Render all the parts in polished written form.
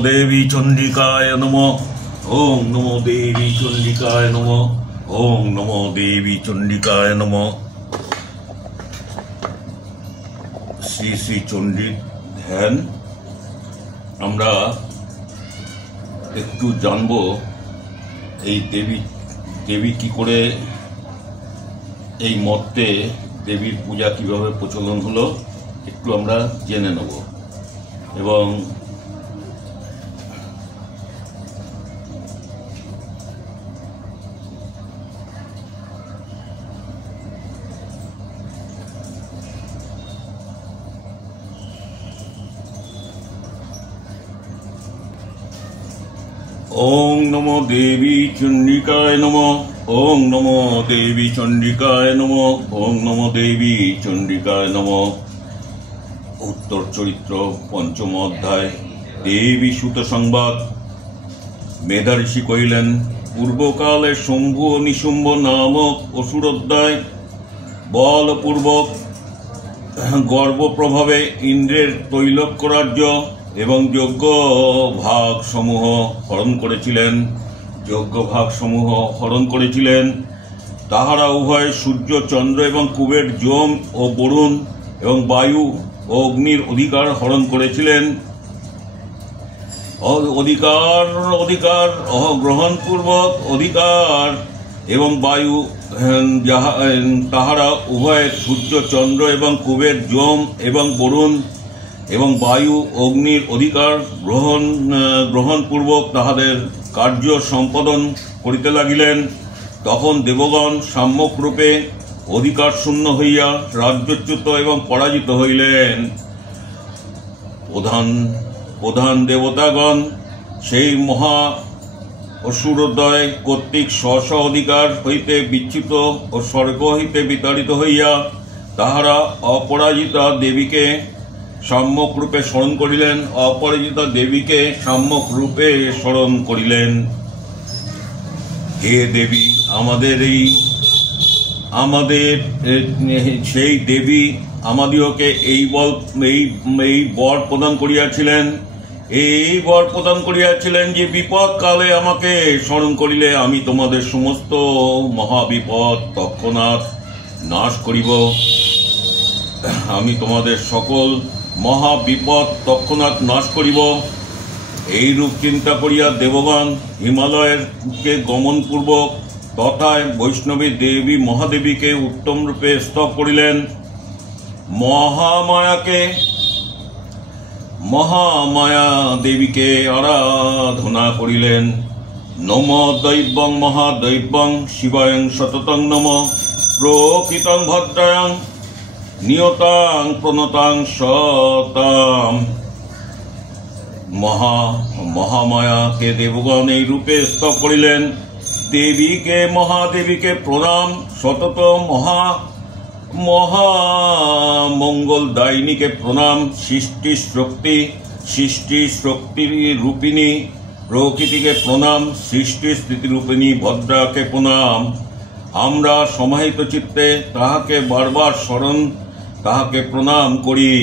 देवी चंडिकाय नमः। ओम नमो देवी चंडिकाय नमः। ओम नमो देवी चंडिकाय नमः। श्री श्री चंडी ध्यान আমরা একটু জানবো এই দেবী কি করে এই মতে দেবীর পূজা কিভাবে প্রচলন হলো একটু আমরা জেনে নেব এবং ओम नमो देवी चंडिकाय नमः। ओम नमो देवी चंडिकाय नमः। ओम नमो देवी चंडिकाय नमः। उत्तर चरित्र पंचम अध्याय देवी सूत संवाद। मेधा ऋषि कहिलेन पूर्वकाले शंभु और निशुम्भ नामक असुरोद्वय बलपूर्वक गर्भ प्रभावे इंद्रेर तैलक्य राज्य एवं यज्ञ भाग समूह हरण करेছিলেন তাহারা উভয় সূর্য চন্দ্র এবং কুবের যম ও বরুণ এবং বায়ু ও অগ্নির অধিকার হরণ করেছিলেন। অধিকার গ্রহণপূর্বক অধিকার এবং বায়ু তাহারা উভয় সূর্য চন্দ্র এবং কুবের যম এবং বরুণ এবং বায়ু অগ্নির অধিকার গ্রহণপূর্বক তাহাদের কার্য সম্পাদন করিতে লাগিলেন। তখন দেবগণ সাম্যক রূপে অধিকার শূন্য হইয়া রাজ্যচ্যুত এবং পরাজিত হইলেন। প্রধান দেবতাগণ সেই মহা অসুরোদয় কর্তৃক স্ব অধিকার হইতে বিচ্যুত ও স্বর্গ হইতে বিতাড়িত হইয়া তাহারা অপরাজিতা দেবীকে সম্যক রূপে স্মরণ করিলেন। অপরাজিতা দেবীকে সম্যক রূপে স্মরণ করিলেন। হে দেবী, আমাদের সেই দেবী আমাদিওকে এই বর প্রদান করিয়াছিলেন যে বিপদ কালে আমাকে স্মরণ করিলে আমি তোমাদের সমস্ত মহাবিপদ তৎক্ষণাৎ নাশ করিব। আমি তোমাদের সকল মহাবিপদ তৎক্ষণাৎ নাশ করিব। এই রূপ চিন্তা করিয়া দেবগণ হিমালয়কে গমনপূর্বক তথায় বৈষ্ণবী দেবী মহাদেবীকে উত্তম রূপে স্তব করিলেন। মহামায়া দেবীকে আরাধনা করিলেন। নম দৈবং মহাদৈবং শিবায়ং সততং নম প্রকৃতং ভদ্রায়ং নিয়তাং প্রণতাং সতাম। মহামায়াকে দেবগণ এই রূপে স্তব করিলেন। মহাদেবীকে প্রণাম। সতত মহামঙ্গল দায়িনীকে প্রণাম। সৃষ্টি শক্তি রূপিণী প্রকৃতিকে প্রণাম। সৃষ্টি স্থিতি রূপিণী ভদ্রাকে প্রণাম। আমরা সমাহিত চিত্তে তাহাকে বারবার স্মরণ তাহাকে প্রণাম করি।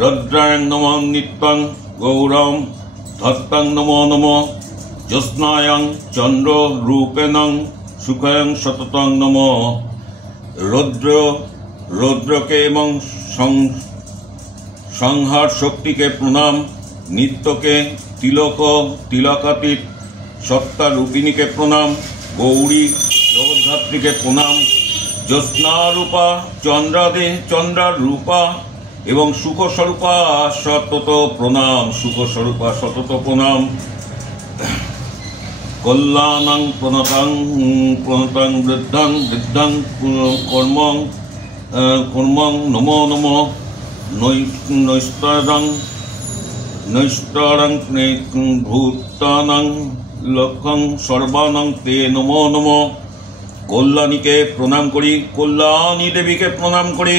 রুদ্রায়ং নমঃ নিত্যং গৌরং ধত্তং নমো নমঃ জ্যোৎস্নায়ং চন্দ্র রূপেণং সুখয়ং সততং নমঃ। রৌদ্রকে এবং সংহার শক্তিকে প্রণাম। নিত্যকে তিলকাতীত সত্তা রূপিণীকে প্রণাম। গৌরী জগদ্ধাত্রীকে প্রণাম। জ্যোৎস্না রূপা চন্দ্রার রূপা এবং সুখস্বরূপা সতত প্রণাম। কল্যাণং প্রণতাং বৃদ্ধং কর্মং নমো নমঃ। নৈষ্টারং ভূতানাং লক্ষং সর্বানং তে নমো নমঃ। কল্যাণীকে প্রণাম করি। কল্যাণী দেবীকে প্রণাম করি।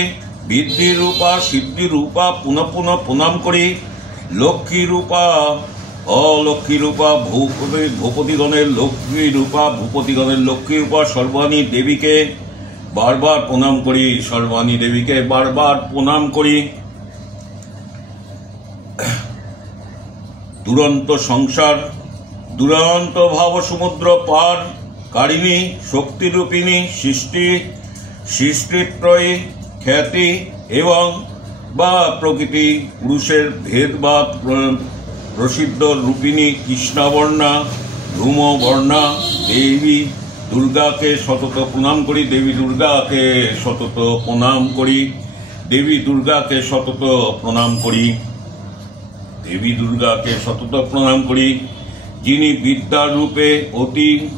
বৃদ্ধি রূপা সিদ্ধি রূপা পুনঃ পুনঃ প্রণাম করি। লক্ষ্মী রূপা অলক্ষ্মী রূপা ভূপতিগণের লক্ষ্মী রূপা সর্বাণী দেবীকে বারবার প্রণাম করি। দুরন্ত সংসার, দুরন্ত ভাব সমুদ্র পার কারিণী, শক্তিরূপিণী সৃষ্টিত্রয়ী খ্যাতি এবং বা প্রকৃতি পুরুষের ভেদ বা প্রসিদ্ধ রূপিণী কৃষ্ণবর্ণা ধূমবর্ণা দেবী দুর্গাকে সতত প্রণাম করি। দেবী দুর্গাকে সতত প্রণাম করি। দেবী দুর্গাকে সতত প্রণাম করি। দেবী দুর্গাকে সতত প্রণাম করি। যিনি বিদ্যার রূপে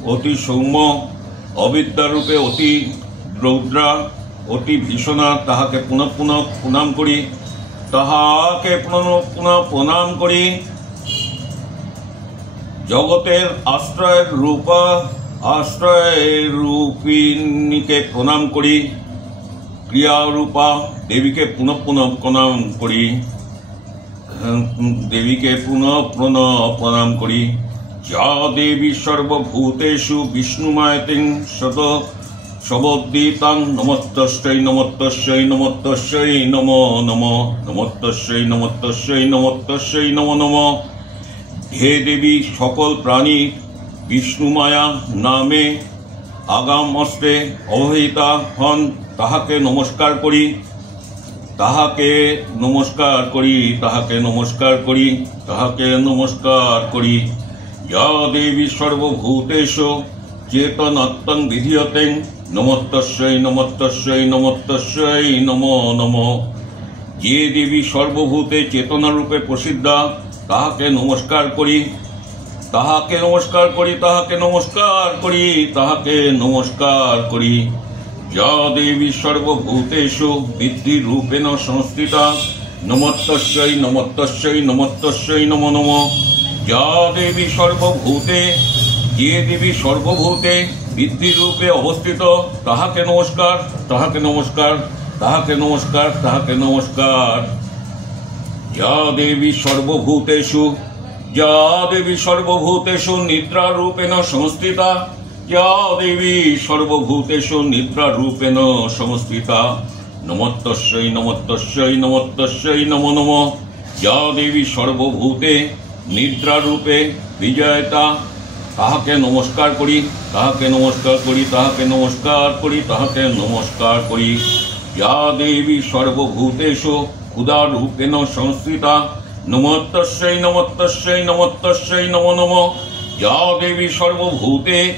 অতি সৌম্য, অবিদ্যার রূপে অতি রৌদ্রা, অতি ভীষণা, তাহাকে পুনঃ পুনঃ প্রণাম করি। তাহাকে পুনঃ পুনঃ প্রণাম করি। জগতের আশ্রয়রূপিণীকে প্রণাম করি। ক্রিয়ারূপা দেবীকে পুনঃ পুনঃ প্রণাম করি। দেবীকে পুনঃ পুনঃ প্রণাম করি। যা দেবী সর্বভূতেষু বিষ্ণুমায়তিং সত সবদ্দিতাং নমস্তস্যৈ নমস্তস্যৈ নমস্তস্যৈ নমো নমঃ নমস্তস্যৈ নমস্তস্যৈ নমস্তস্যৈ নমো নমঃ। হে দেবী, সকল প্রাণী বিষ্ণুমায়া নামে আগাম অস্ত্রে অবহিতা হন, তাহাকে নমস্কার করি। তাহাকে নমস্কার করি। তাহাকে নমস্কার করি। তাহাকে নমস্কার করি। যা দেবী সর্বভূতেষু চেতনাত্মং বিধীয়তে নমস্তস্যৈ নমস্তস্যৈ নমস্তস্যৈ নমো নমঃ। যে দেবী সর্বভূতে চেতনারূপে প্রসিদ্ধা, তাহাকে নমস্কার করি। তাহাকে নমস্কার করি। তাহাকে নমস্কার করি। তাহাকে নমস্কার করি। যা দেবী সর্বভূতেষু বিদ্ধিরূপেণ সংস্থিতা নমস্তস্যৈ নমস্তস্যৈ নমস্তস্যৈ নমো নমঃ। যা দেবী সর্বভূতে, যে দেবী সর্বভূতে বিদ্ধিরূপে অবস্থিত, তাহাকে নমস্কার। তাহাকে নমস্কার। তাহাকে নমস্কার। তাহাকে নমস্কার। যা দেবী সর্বভূতেষু, যা দেবী সর্বভূতেষু নিদ্রারূপেণ সংস্থিতা, যা দেবী সর্বভূতেষু নিদ্রারূপেণ সংস্থিতা নমস্তস্যৈ নমস্তস্যৈ নমস্তস্যৈ নমো নমঃ। যা দেবী সর্বভূতে নিদ্রারূপে বিজয়তা, তাহাকে নমস্কার করি। তাহাকে নমস্কার করি। তাহাকে নমস্কার করি। তাহাকে নমস্কার করি। যা দেবী সর্বভূতেষু ক্ষুধারূপেণ সংস্থিতা নমস্তস্যৈ নমস্তস্যৈ নমস্তস্যৈ নমো নমঃ। যা দেবী সর্বভূতে,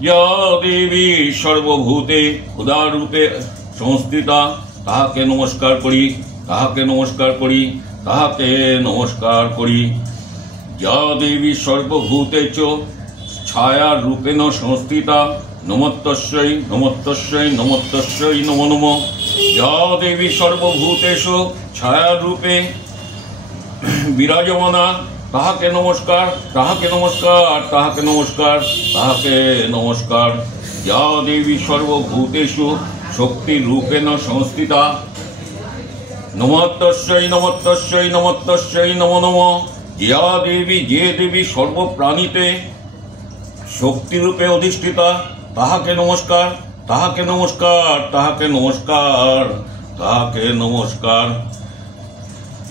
যা দেবী সর্বভূতে ক্ষুধারূপে সংস্থিতা, তাহাকে নমস্কার করি। তাহাকে নমস্কার করি। তাহাকে নমস্কার করি। যা দেবী সর্বভূতেষু ছায়ারূপেণ সংস্থিতা নমস্তস্যৈ নমস্তস্যৈ নমস্তস্যৈ নমো নমঃ। যা দেবী সর্বভূতেষু ছায়ারূপে বিরাজমানা, তাহাকে নমস্কার। তাহাকে নমস্কার। তাহাকে নমস্কার। তাহাকে নমস্কার। যা দেবী সর্বভূতেষু শক্তিরূপেণ সংস্থিতা নমস্তস্যৈ নমস্তস্যৈ নমস্তস্যৈ নমো নমঃ। যা দেবী, যে দেবী সর্বপ্রাণীতে শক্তিরূপে অধিষ্ঠিতা, তাহাকে নমস্কার। তাহাকে নমস্কার। তাহাকে নমস্কার। তাহাকে নমস্কার।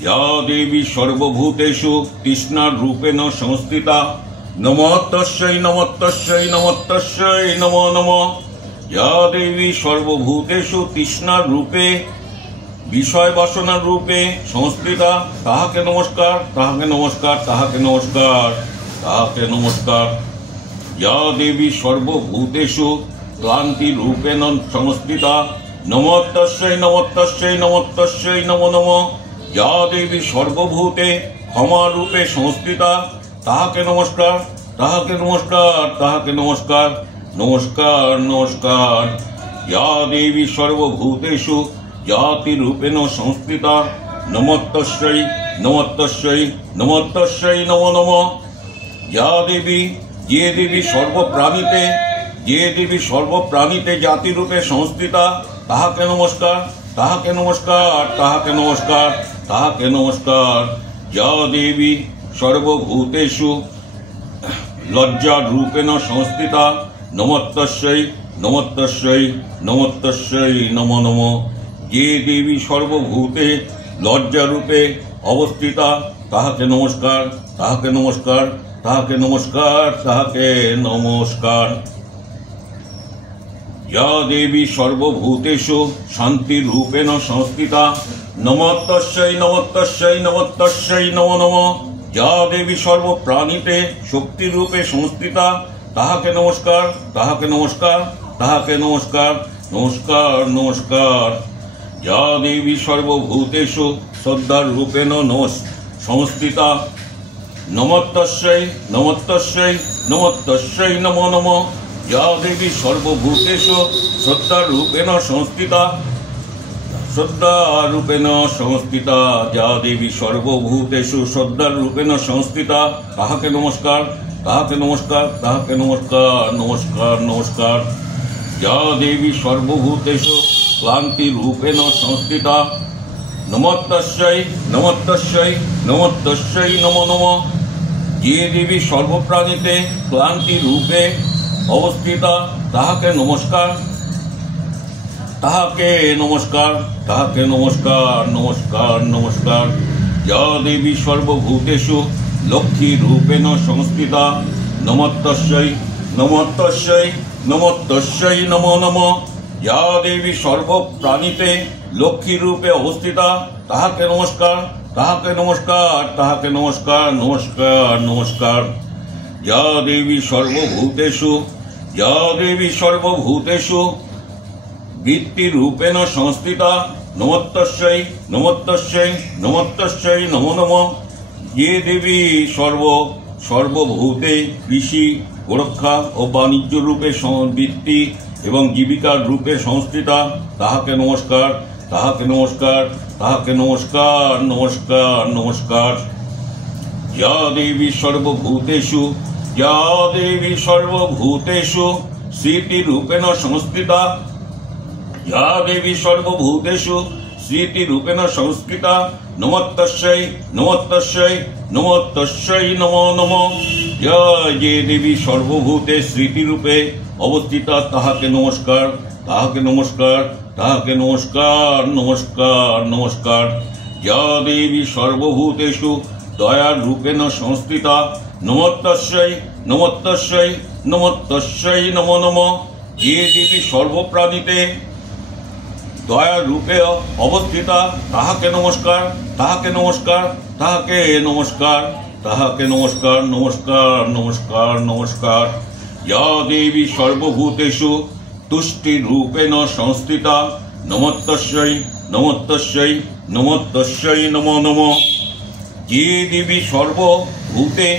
যা দেবী সর্বভূতেষু তৃষ্ণারূপেণ সংস্থিতা নমস্তস্যৈ নমস্তস্যৈ নমস্তস্যৈ নমো নমঃ। যা দেবী সর্বভূতেষু তৃষ্ণারূপে বিষয় বাসনার রূপে সংস্থিতা, তাহাকে নমস্কার। তাহাকে নমস্কার। তাহাকে নমস্কার। তাহাকে নমস্কার। যা দেবী সর্বভূতেষু ক্লান্তিরূপেণ সংস্থিতা নমস্তস্যৈ নমস্তস্যৈ নমস্তস্যৈ নমো নমঃ। যা দেবী সর্বভূতে ক্ষমারূপে সংস্থিতা, তাহাকে নমস্কার। তাহাকে নমস্কার। তাহাকে নমস্কার। নমস্কার। নমস্কার। যা দেবী সর্বভূতেষু জাতিরূপেণ সংস্থিতা নমস্তস্যৈ নমস্তস্যৈ নমস্তস্যৈ নমো নমঃ। যা দেবী, যে দেবী সর্বপ্রাণীতে, যে দেবী সর্বপ্রাণীতে জাতিরূপে সংস্থিতা, তাহাকে নমস্কার। তাহাকে নমস্কার। তাহাকে নমস্কার। তাহাকে নমস্কার। যা দেবী সর্বভূতেষু লজ্জারূপেণ সংস্থিতা নমস্তস্যৈ নমস্তস্যৈ নমস্তস্যৈ নমো নমঃ। যে দেবী সর্বভূতে লজ্জারূপে অবস্থিতা তাহাকে নমস্কার, তাহাকে নমস্কার, তাহাকে নমস্কার, তাহাকে নমস্কার। या देवी सर्वभूतेषु शान्तिरूपेण संस्थिता नमस्तस्यै नमस्तस्यै नमस्तस्यै नमो नमः। या देवी सर्वप्राणिते शक्तिरूपे संस्थिता ताहाके नमस्कार, ताहाके नमस्कार, ताहाके नमस्कार, नमस्कार नमस्कार। या देवी सर्वभूतेषु श्रद्धारूपेण संस्थिता नमस्तस्यै नमस्तस्यै नमस्तस्यै नमो नमः। या देवी सर्वभूतेषु श्रद्धारूपेण संस्थिता श्रद्धारूपेण संस्थिता। या देवी सर्वभूतेषु श्रद्धारूपेण संस्थिता ताहाके नमस्कार, ताहाके नमस्कार, ताहाके नमस्कार, नमस्कार नमस्कार। या देवी सर्वभूतेषु क्लान्तिरूपेण संस्थिता नमस्तस्यै नमस्तस्यै नमस्तस्यै नमो नमः। ये देवी सर्वप्राणिते क्लान्तिरूपे अवस्थिता ताहाके नमस्कार, ताहाके नमस्कार, ताहाके नमस्कार, नमस्कार नमस्कार। या देवी सर्वभूतेषु लक्ष्मी रूपेण संस्थिता नमस्तस्यै नमस्तस्यै नमस्तस्यै नमो नमः। या देवी सर्वप्राणिते लक्ष्मी रूपे अवस्थिता ताहाके नमस्कार, ताहाके नमस्कार, ताहाके नमस्कार, नमस्कार नमस्कार। या देवी सर्वभूतेषु या देवी सर्वभूतेषु वृत्तिरूपेण संस्थिता नमस्तस्यै नमस्तस्यै नमस्तस्यै नमो नमः। ये देवी सर्वभूते कृषि सुरक्षा और वाणिज्य रूपे वृत्ति एवं जीविका रूपे संस्थिता ताहाके नमस्कार, ताहाके नमस्कार, ताहाके नमस्कार, नमस्कार नमस्कार। या देवी सर्वभूतेषु या देवी सर्वभूतेषु स्थितिरूपेण संस्थिता या देवी सर्वभूतेषु स्थितिरूपेण संस्थिता नमस्तस्यै नमस्तस्यै नमस्तस्यै नमो नमः। या ये देवी सर्वभूते स्थितिरूपे अवस्थिता ताहाके नमस्कार, ताहाके नमस्कार, ताहाके नमस्कार, नमस्कार नमस्कार। या देवी सर्वभूतेषु दयारूपेण संस्थिता नमस्तस्यै नमस्तस्यै नमस्तस्यै नमो नमः। ये देवी सर्वप्राणिते दया रूपे अवस्थिता ताहाके नमस्कार, ताहाके नमस्कार, ताहाके नमस्कार, ताहाके नमस्कार, नमस्कार नमस्कार नमस्कार। या देवी सर्वभूतेषु तुष्टिरूपेण संस्थिता नमस्तस्यै नमस्तस्यै नमस्तस्यै नमो नमः। ये देवी सर्वभूते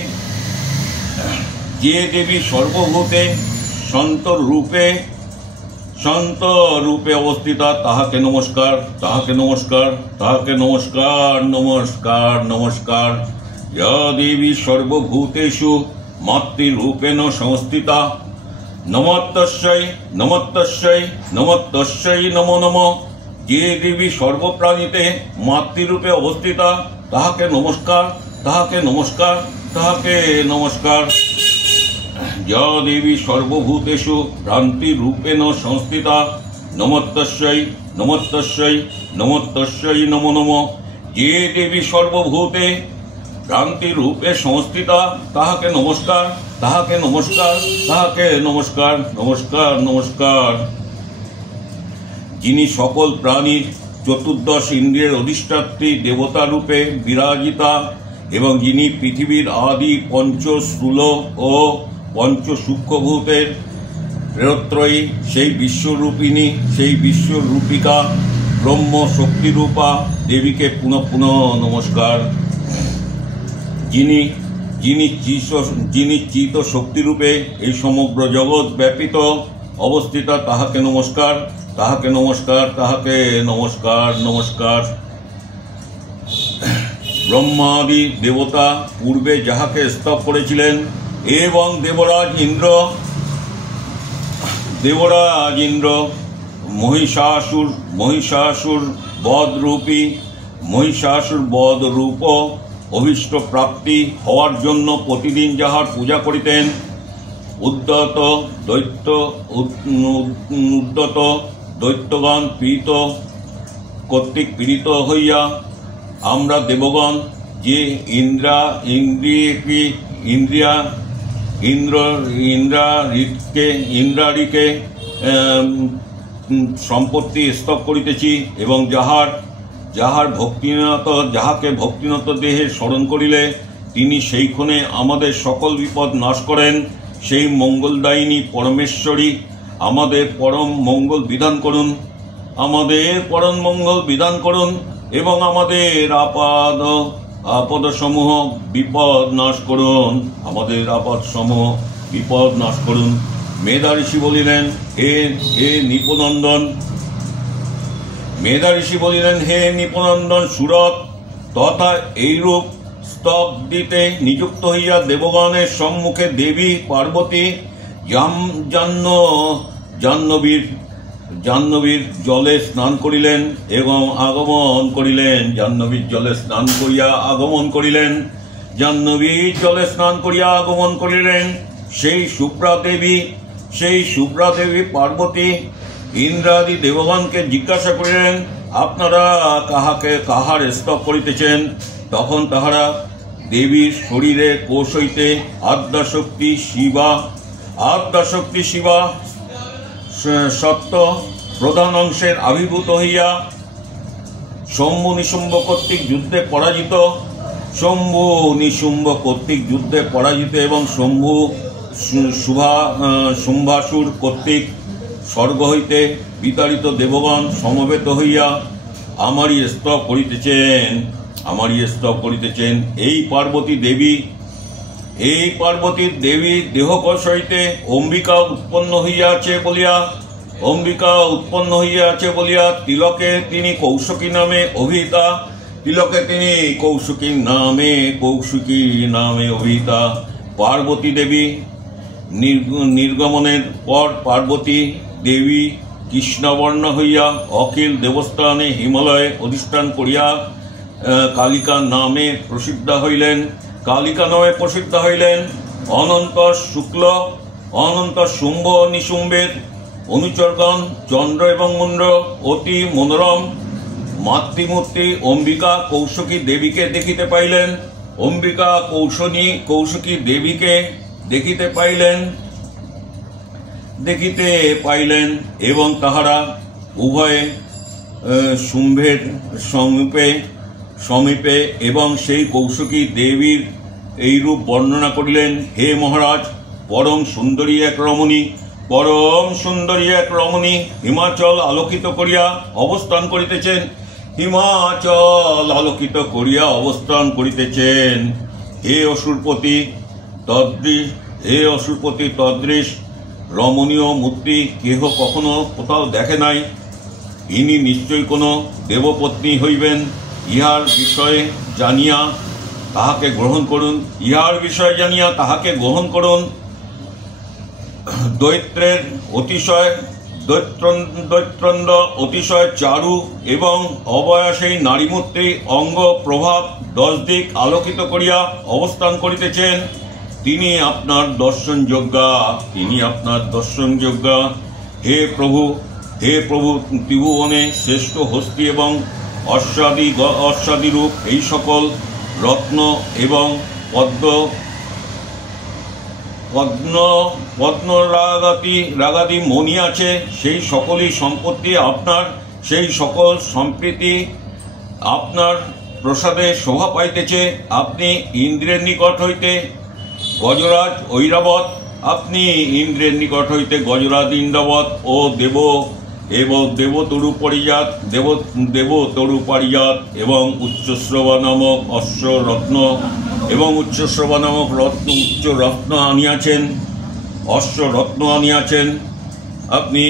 शांत रूपे अवस्थिता ताहाके नमस्कार, ताहाके नमस्कार, ताहाके नमस्कार, नमस्कार नमस्कार। या देवी सर्वभूतेषु मातृरूपेण संस्थिता नमस्तस्यै नमस्तस्यै नमस्तस्यै नमो नमः। ये देवी सर्वप्राणिते मातृरूपे अवस्थिता ताहाके नमस्कार, ताहाके नमस्कार, ताहाके नमस्कार। या देवी सर्वभूतेषु भ्रान्तिरूपेण संस्थिता नमस्तस्यै नमस्तस्यै नमस्तस्यै नमो नमः। ये देवी सर्वभूते भ्रान्तिरूपे संस्थिता ताहाके नमस्कार, ताहाके नमस्कार, ताहाके नमस्कार, नमस्कार नमस्कार। जिनि सकल प्राणीर चतुर्दश इंद्रियर अधिष्ठात्री देवता रूपे विराजिता एवं जिनि पृथिवीर आदि पंच स्थूल और पंच सूक्ष्मभूतेर प्रेरत्रयी सेई विश्वरूपिणी सेई विश्वरूपिका ब्रह्म शक्तिरूपा देवी के पुनः पुनः नमस्कार। जिनि चित शक्ति रूपे এই সমগ্র জগৎ ব্যাপিত অবস্থিতা তাহাকে নমস্কার, তাহাকে নমস্কার, তাহাকে নমস্কার নমস্কার। ব্রহ্মাদি দেবতা পূর্বে যাহাকে স্তব করেছিলেন এবং দেবরাজ ইন্দ্র महिषासुर बध रूप अभीष्ट प्राप्ति हওয়ার জন্য प्रतिदिन যাহার पूजा करितेन उद्यत दैत्यगण पीड़ित कर्तृक पीड़ित हইয়া আমরা দেবগণ যে ইন্দ্রারিকে সম্পত্তি স্তব করিতেছি, এবং যাহাকে ভক্তিনত দেহে স্মরণ করিলে তিনি সেইক্ষণে আমাদের সকল বিপদ নাশ করেন। সেই মঙ্গলদায়িনী পরমেশ্বরী আমাদের পরম মঙ্গল বিধান করুন, এবং আমাদের আপদ সমূহ বিপদ নাশ করুন। মেধা ঋষি বলিলেন, হে নিপনন্দন সুরত, তথা এইরূপ স্তব্দিতে নিযুক্ত হইয়া দেবগণের সম্মুখে দেবী পার্বতী জাহ্নবীর জলে স্নান করিলেন এবং আগমন করিলেন। সেই শুভ্রা দেবী পার্বতী ইন্দ্রাদি দেবগণকে জিজ্ঞাসা করিলেন, আপনারা কাহার স্তব করিতেছেন? তখন তাহারা দেবীর শরীরে কোষ হইতে আদ্যাশক্তি শিবা সত্য প্রধান অংশের আবির্ভূত হইয়া শম্ভু নিশুম্ভ কর্তৃক যুদ্ধে পরাজিত এবং শুম্ভাসুর কর্তৃক স্বর্গ হইতে বিতাড়িত দেবগণ সমবেত হইয়া আমারই স্তব করিতেছেন। এই পার্বতীর দেবী দেহকোষ হইতে অম্বিকা উৎপন্ন হইয়াছে বলিয়া তিলকে তিনি কৌশিকী নামে অভিহিতা। পার্বতী দেবী নির্গমনের পর পার্বতী দেবী কৃষ্ণবর্ণ হইয়া অখিল দেবস্থানে হিমালয়ে অধিষ্ঠান করিয়া কালিকা নামে প্রসিদ্ধ হইলেন। অনন্ত শুম্ভ নিশুম্ভের অনুচরগণ চন্দ্র এবং মুন্ড অতি মনোরম মাতৃমূর্তি অম্বিকা কৌশিকী দেবীকে দেখিতে পাইলেন এবং তাহারা উভয়ে শুম্ভের সমীপে এবং সেই কৌশিকী দেবীর এইরূপ বর্ণনা করিলেন, হে মহারাজ, পরম সুন্দরী এক রমণী হিমাচল আলোকিত করিয়া অবস্থান করিতেছেন। হে অসুরপতি, তদৃশ রমণীয় মূর্তি কেহ কখনো কোথাও দেখে নাই। ইনি নিশ্চয় কোনো দেবপত্নী হইবেন। ইহার বিষয়ে জানিয়া তাহাকে গ্রহণ করুন। দৈত্রন্দ অতিশয় চারু এবং অবয়া সেই নারীমূর্তি অঙ্গ প্রভাব 10 দিক আলোকিত করিয়া অবস্থান করিতেছেন। তিনি আপনার দর্শনযোগ্যা। হে প্রভু, ত্রিভুবনে শ্রেষ্ঠ হস্তি এবং অশ্বাদিরূপ এই সকল রত্ন এবং পদ্ম রাগাদি মণি আছে, সেই সকলই সম্পত্তি আপনার। সেই সকল সম্প্রীতি আপনার প্রসাদে শোভা পাইতেছে। আপনি ইন্দ্রের নিকট হইতে গজরাজ ঐরাবত ও দেবতরু পারিজাত এবং উচ্চশ্রবা নামক উচ্চ রত্ন আনিয়াছেন। আপনি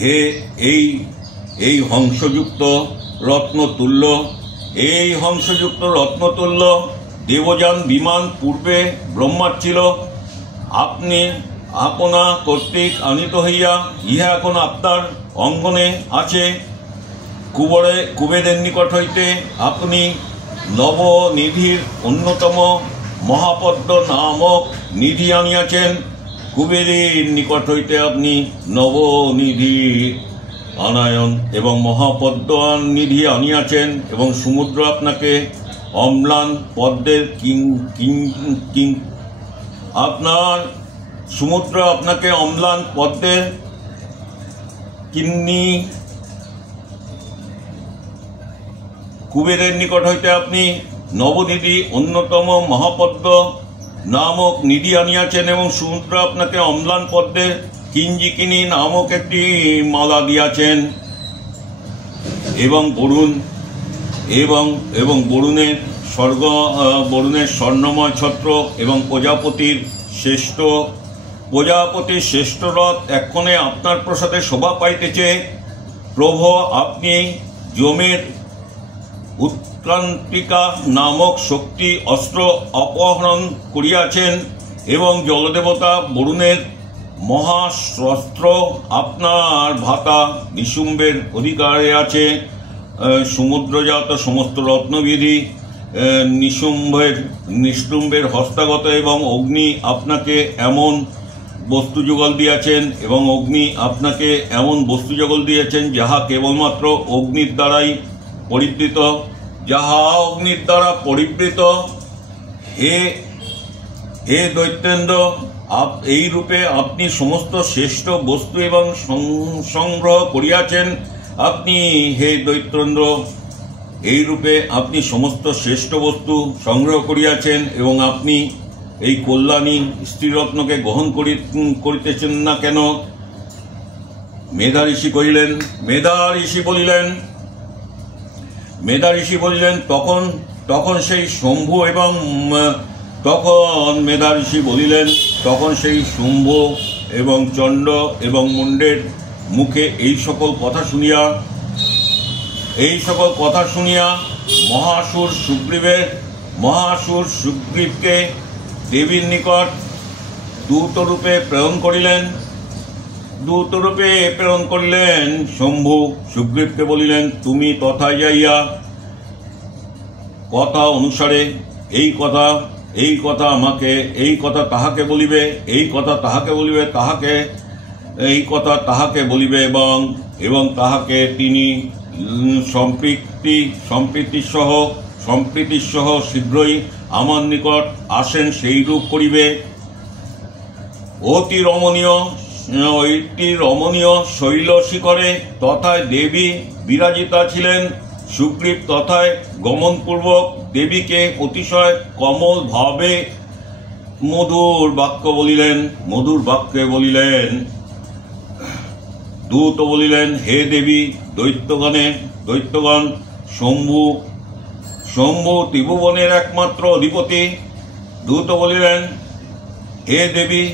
হে এই হংসযুক্ত রত্নতুল্য দেবযান বিমান পূর্বে ব্রহ্মার ছিল। আপনি আপনা কর্তৃক আনিত হইয়া ইহা এখন আপনার অঙ্গনে আছে। কুবেরের নিকট হইতে আপনি নবনিধির অন্যতম মহাপদ্ম নামক নিধি আনিয়াছেন। কুবেরের নিকট হইতে আপনি আনায়ন এবং মহাপদ্ম নিধি আনিয়াছেন, এবং সমুদ্র আপনাকে অম্লান পদ্মের সমুদ্র আপনাকে অম্লান পদ্মের কিন্নি কুবেরের নিকট হইতে আপনি নবনিধি অন্যতম মহাপদ্ম নামক নিধি আনিয়াছেন, এবং সমুদ্র আপনাকে অম্লান পদ্মের কিঞ্জিকিনী নামক একটি মালা দিয়াছেন, এবং বরুণের স্বর্ণময় ছত্র এবং প্রজাপতির শ্রেষ্ঠ রথ এক্ষণে আপনার প্রসাদে শোভা পাইতেছে। প্রভু, আপনি যমের উৎক্রান্তিকা নামক শক্তি অস্ত্র অপহরণ করিয়াছেন, এবং জলদেবতা বরুণের মহাশস্ত্র আপনার ভাতা নিশুম্বের অধিকারে আছে। সমুদ্রজাত সমস্ত রত্নবিধি নিশুম্বের হস্তগত, এবং অগ্নি আপনাকে এমন বস্তু যুগল দিয়েছেন, যাহা কেবলমাত্র অগ্নির দ্বারাই পরিবৃত। হে দৈত্যেন্দ্র, এই রূপে আপনি সমস্ত শ্রেষ্ঠ বস্তু এবং সংগ্রহ করিয়াছেন। হে দৈত্যেন্দ্র, এই রূপে আপনি সমস্ত শ্রেষ্ঠ বস্তু সংগ্রহ করিয়াছেন, এবং আপনি এই কল্যাণী স্ত্রীরত্নকে গ্রহণ করিতেছেন না কেন? মেধা ঋষি বলিলেন, তখন সেই শম্ভু এবং চণ্ড এবং মুণ্ডের মুখে এই সকল কথা শুনিয়া মহাসুর সুগ্রীবকে দেবীর নিকট দূতরূপে প্রেরণ করিলেন। শম্ভু সুগ্রীবকে বলিলেন, তুমি তথায় যাইয়া কথা অনুসারে এই কথা তাহাকে বলিবে, এবং তাহাকে তিনি সম্প্রীতি সহ শীঘ্রই আমার নিকট আসেন সেই রূপ করিবে। অতি রমণীয় শৈল শিখরে তথায় দেবী বিরাজিতা ছিলেন। সুগ্রীব তথায় গমনপূর্বক দেবীকে অতিশয় কমল ভাবে মধুর বাক্যে বলিলেন। দূত বলিলেন, হে দেবী, দৈত্যগণ, শম্ভু ত্রিভুবনের একমাত্র অধিপতি। দূত বলিলেন, হে দেবী,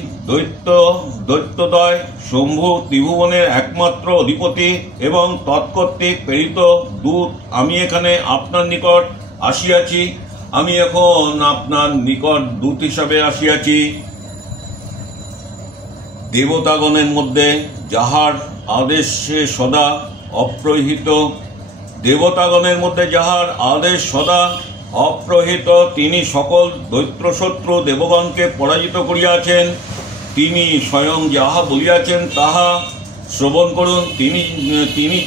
দৈত্যদয় শম্ভু ত্রিভুবনের একমাত্র অধিপতি এবং তৎকর্তৃক প্রেরিত দূত আমি এখানে আপনার নিকট আসিয়াছি। আমি এখন আপনার নিকট দূত হিসাবে আসিয়াছি। দেবতাগণের মধ্যে যাহার আদেশে সদা অপ্রহিত তিনি সকল দৈত্যশত্রু দেবগণকে পরাজিত করিয়াছেন। তিনি স্বয়ং যাহা বলিয়াছেন তাহা শ্রবণ করুন। তিনি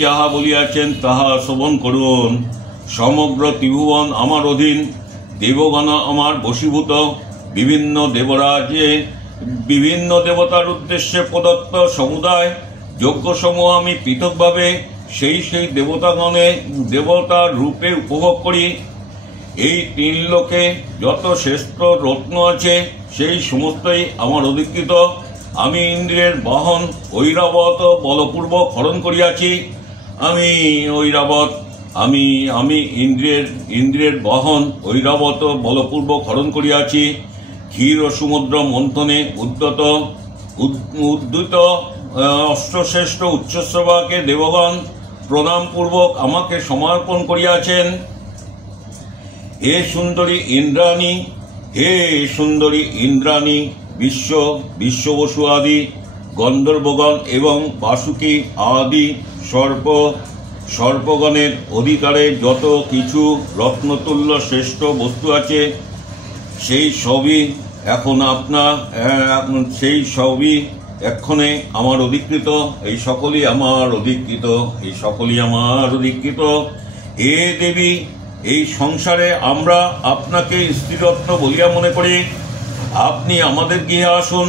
যাহা বলিয়াছেন তাহা শ্রবণ করুন। সমগ্র ত্রিভুবন আমার অধীন, দেবগণ আমার বশীভূত। বিভিন্ন দেবতার উদ্দেশ্যে প্রদত্ত সমুদায় যজ্ঞসমূহ আমি পৃথকভাবে সেই দেবতার রূপে উপভোগ করি। এই তিন লোকে যত শ্রেষ্ঠ রত্ন আছে সেই সমস্তই আমার অধিকৃত। আমি ইন্দ্রিয়ের বাহন ঐরাবত বলপূর্বক হরণ করিয়াছি। আমি ইন্দ্রিয়ের বাহন ঐরাবত বলপূর্বক হরণ করিয়াছি। ক্ষীর ও সমুদ্র মন্থনে উদ্ধৃত অষ্টশ্রেষ্ঠ উচ্চশ্রবাকে দেবগণ প্রণাম পূর্বক আমাকে সমর্পণ করিয়াছেন। হে সুন্দরী ইন্দ্রাণী, বিশ্ববসু আদি গন্ধর্বগণ এবং বাসুকী আদি সর্পগণের অধিকারে যত কিছু রত্নতুল্য শ্রেষ্ঠ বস্তু আছে সেই সবই এক্ষণে আমার অধিকৃত, এই সকলই আমার অধিকৃত, এই সকলই আমার অধিকৃত। হে দেবী, এই সংসারে আমরা আপনাকে স্ত্রীরত্ন বলিয়া মনে করি। আপনি আমাদের গৃহে আসুন,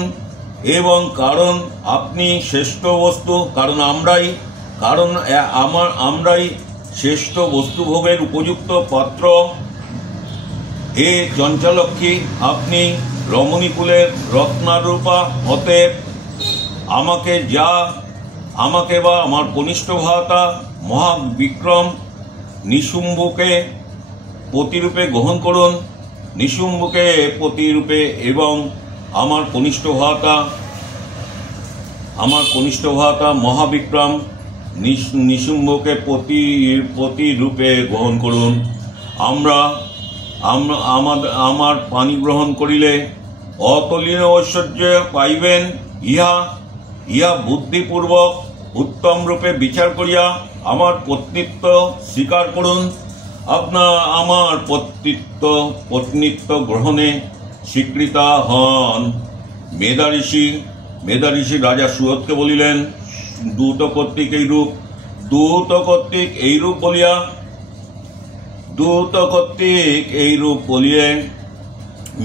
এবং কারণ আপনি শ্রেষ্ঠ বস্তু, আমরাই শ্রেষ্ঠ বস্তু ভোগের উপযুক্ত পাত্র। হে চঞ্চলক্ষ্মী, আপনি রমণীকুলের রত্নারূপা, অতএব আমাকে বা আমার কনিষ্ঠ ভ্রাতা মহাবিক্রম নিশুম্ভকে পতিরূপে গ্রহণ করুন। নিশুম্ভকে পতিরূপে, এবং আমার কনিষ্ঠ ভ্রাতা মহাবিক্রম নিশুম্ভকে পতিরূপে গ্রহণ করুন। আমার পানি গ্রহণ করিলে অতুলনীয় ঐশ্বর্য পাইবেন। ইহা বুদ্ধিপূর্বক উত্তম রূপে বিচার করিয়া আমার পত্নীত্ব স্বীকার করুন। আমার পত্নীত্ব গ্রহণে স্বীকৃতা হন। মেধা ঋষি রাজা সুরথকে বলিলেন, দূত কর্তৃক এইরূপ বলিয়ে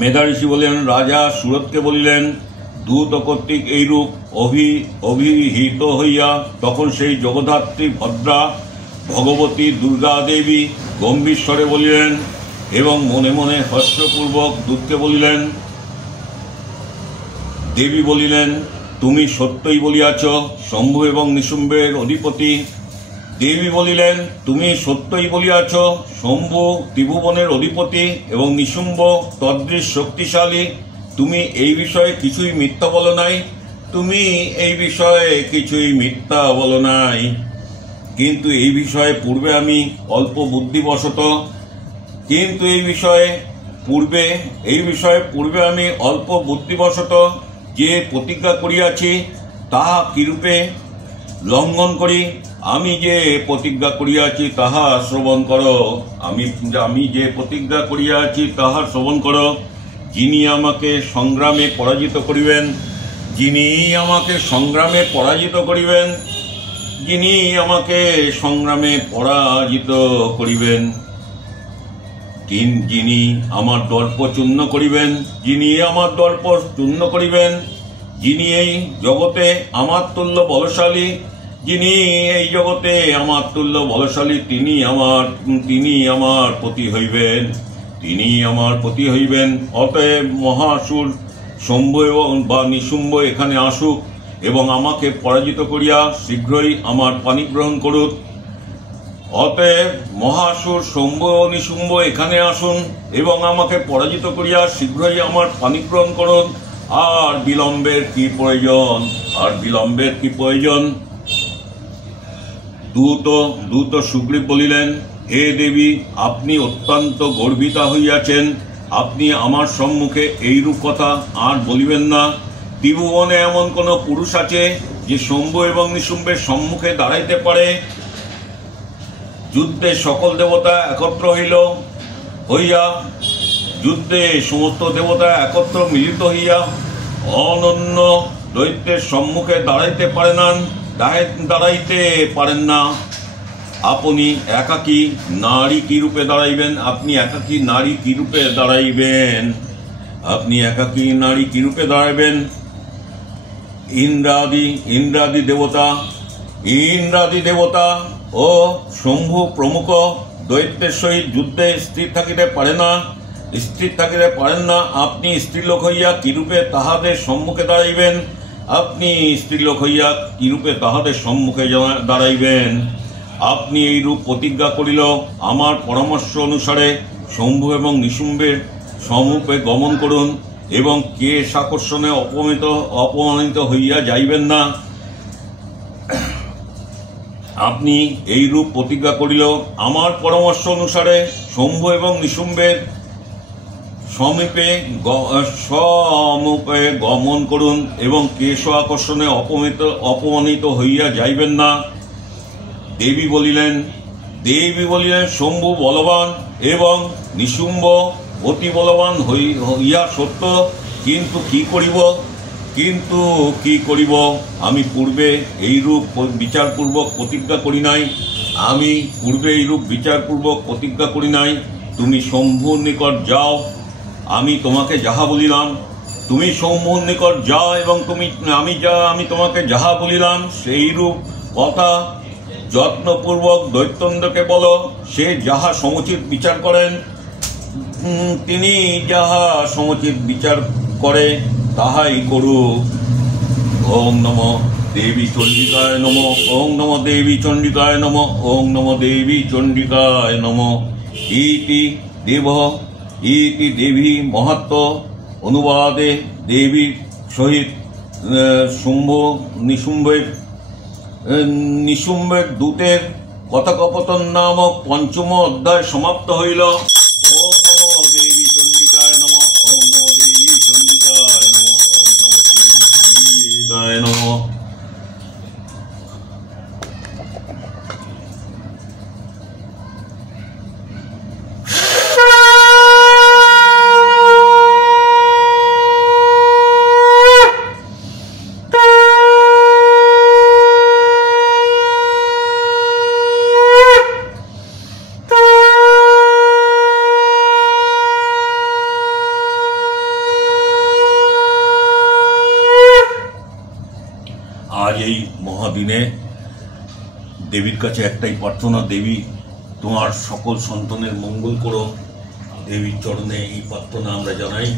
মেধা ঋষি বলিলেন, রাজা সুরথকে বলিলেন, দূত কর্তৃক এইরূপ অভিহিত হইয়া তখন সেই জগদ্ধাত্রী ভদ্রা ভগবতী দুর্গা দেবী গম্ভীর স্বরে বলিলেন, এবং মনে মনে হর্ষপূর্বক দূতকে বলিলেন। দেবী বলিলেন, তুমি সত্যই বলিয়াছ, শম্ভু এবং নিশুম্ভের অধিপতি। দেবী বলিলেন, তুমি সত্যই বলিয়াছ, শম্ভু ত্রিভুবনের অধিপতি এবং নিশুম্ভ তদৃশ শক্তিশালী। তুমি এই বিষয়ে কিছুই মিথ্যা বলো নাই। কিন্তু এই বিষয়ে পূর্বে আমি অল্প বুদ্ধিবশত যে প্রতিজ্ঞা করিয়াছি তাহা কিরূপে লঙ্ঘন করি। আমি যে প্রতিজ্ঞা করিয়াছি তাহা শ্রবণ করো। যিনি আমাকে সংগ্রামে পরাজিত করিবেন, যিনি আমার দর্প চূর্ণ করিবেন, যিনি এই জগতে আমার তুল্য বলশালী, তিনি আমার পতি হইবেন। অতএব মহাসুর শম্ভু বা নিশুম্ভ এখানে আসুক এবং আমাকে পরাজিত করিয়া শীঘ্রই আমার পানি গ্রহণ করুক। অতএব মহাসুর শম্ভু ও নিশুম্ভ এখানে আসুন এবং আমাকে পরাজিত করিয়া শীঘ্রই আমার পানি গ্রহণ করুন। আর বিলম্বের কি প্রয়োজন? দূত সুগ্রীব বলিলেন, হে দেবী, আপনি অত্যন্ত গর্বিতা হইয়াছেন। আপনি আমার সম্মুখে এইরূপ কথা আর বলিবেন না। ত্রিভুবনে এমন কোন পুরুষ আছে যে শম্ভু এবং নিশুম্ভের সম্মুখে দাঁড়াইতে পারে? যুদ্ধে সকল দেবতা একত্র যুদ্ধে সমস্ত দেবতা একত্র মিলিত হইয়া অনন্য দৈত্যের সম্মুখে দাঁড়াইতে পারেন না। আপনি একাকী নারী কি রূপে দাঁড়াইবেন? ইন্দ্রাদি দেবতা ও শম্ভু প্রমুখ দৈত্যের সহিত যুদ্ধে স্থির থাকিতে পারেন না। আপনি স্ত্রীলোক হইয়া কিরূপে তাহাদের সম্মুখে দাঁড়াইবেন? আপনি এইরূপ প্রতিজ্ঞা করিল আমার পরামর্শ অনুসারে শম্ভু এবং নিশুম্ভের সম্মুখে গমন করুন এবং কেশ আকর্ষণে অপমানিত হইয়া যাইবেন না। আপনি এইরূপ প্রতিজ্ঞা করিল আমার পরামর্শ অনুসারে শম্ভু এবং নিশুম্ভের সমীপে গমন করুন এবং কেশ আকর্ষণে অপমানিত হইয়া যাইবেন না। দেবী বলিলেন, শম্ভু বলবান এবং নিশুম্ভ অতি বলবান হইয়া সত্য, কিন্তু কিন্তু কি করিব, আমি পূর্বে এইরূপ বিচারপূর্বক প্রতিজ্ঞা করি নাই। তুমি শম্ভুর নিকট যাও, আমি তোমাকে যাহা বলিলাম। তুমি শম্ভুর নিকট যাও এবং আমি তোমাকে যাহা বলিলাম সেইরূপ কথা যত্নপূর্বক দৈত্যেন্দ্রকে বলো। সে যাহা সমুচিত বিচার করেন, তিনি যাহা সমুচিত বিচার করে তাহাই করুক। ওং নমঃ দেবী চণ্ডিকায় নমঃ। ওং নমঃ দেবী চণ্ডিকায় নমঃ। ওং নমঃ দেবী চণ্ডিকায় নমঃ। ইতি দেবী মহাত্ম অনুবাদে দেবীর সহিত নিশুম্বের দূতের কথোপকথন নামক পঞ্চম অধ্যায় সমাপ্ত হইল। ওম নমঃ দেবী চণ্ডিকায় নমঃ। ওম নমঃ দেবী চণ্ডিকায় নমঃ। ওম নমঃ দেবী চণ্ডিকায় নমঃ। আজ এই মহাদিনে দেবীর কাছে একটাই প্রার্থনা, দেবী তোমার সকল সন্তানের মঙ্গল করো। দেবীর চরণে এই প্রার্থনা আমরা জানাই।